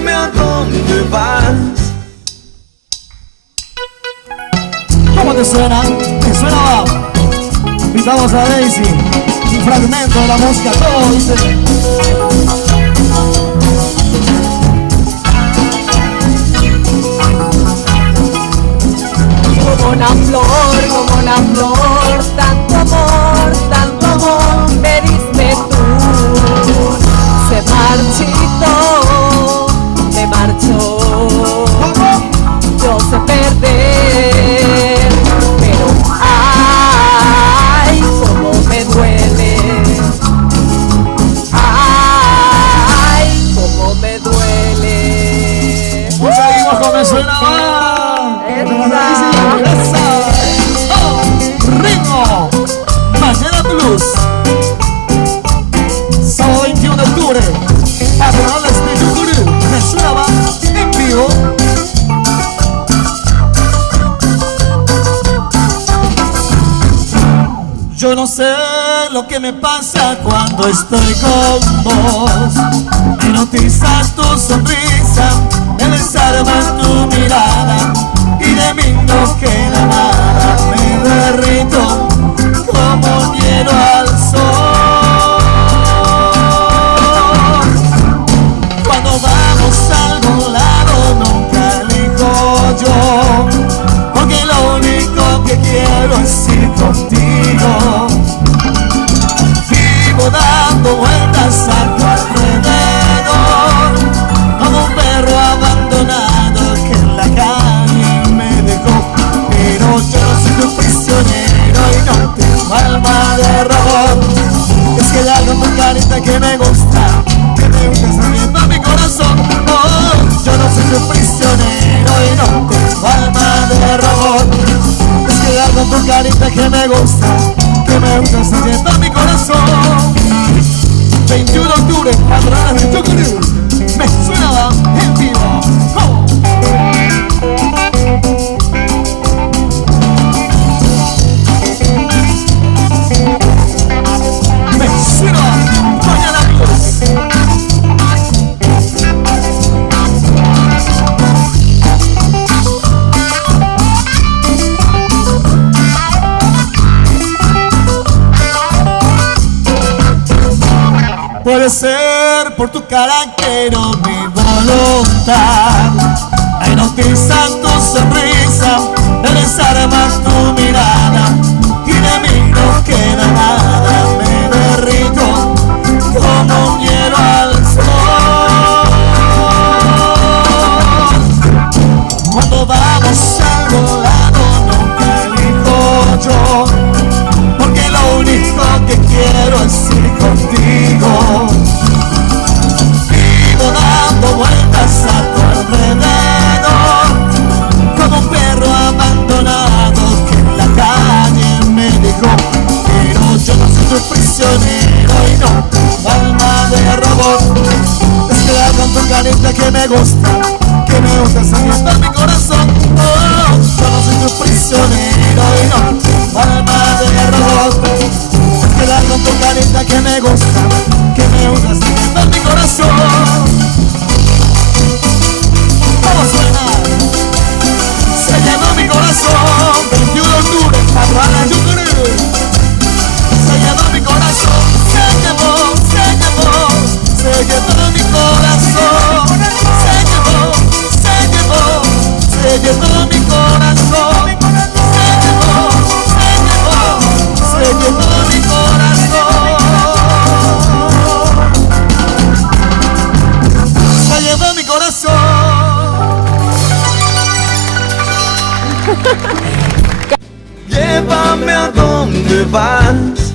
llévame a donde vas. ¿Cómo te suena? ¿Te suena? Va. Invitamos a Daisy, un fragmento de la música, todo dice. Como una flor, tanto amor me diste tú. Se marchitó, me marchó. Yo sé perder, pero ay, cómo me duele. Ay, cómo me duele. Seguimos con Me Suena. Mañana Blues, sábado 21 de octubre, Patronales de Yucurú. Me Suena va en vivo. Yo no sé lo que me pasa cuando estoy con vos. Me hipnotiza tu sonrisa, me desarma tu mirada y de mí no queda nada. Me derrito como hielo al sol. Cuando vamos a algún lado nunca elijo yo, porque lo único que quiero es ir contigo. Vivo dando vueltas a tu alrededor, como un perro abandonado que en la calle me dejó. Pero yo no soy tu prisionero y no tengo alma de robot. Es que hay algo en tu carita que me gusta sabiendo mi corazón. Oh, yo no soy tu prisionero y no tengo alma de robot. Es que hay algo en tu carita que me gusta sabiendo mi corazón. 21 de octubre, Patronales de Yucurú. Me Suena en vivo. Oh. Puede ser por tu carácter o mi voluntad. Me hipnotiza tu sonrisa, me desarma tu mirada y de mí no queda nada. Me derrito como un hielo al sol. Cuando vamos a algún lado nunca elijo yo, porque lo único que quiero es ir contigo. Vivo dando vueltas a tu alrededor, como un perro abandonado que en la calle me dejó. Pero yo no soy tu prisionero y no tengo alma de robot. Es que hay algo en tu carita que me gusta sabiendo mi corazón. Oh, yo no soy tu prisionero y no tengo alma de robot. Es que hay algo en tu carita que me gusta sabiendo mi corazón. ¿Cómo suena? Se llenó mi corazón. 21 de octubre, Patronales de Yucurú. Se llenó mi corazón. Se llevó mi corazón. Se llevó mi corazón. Se llevó mi corazón. Se llevó mi corazón. Llévame a donde vas.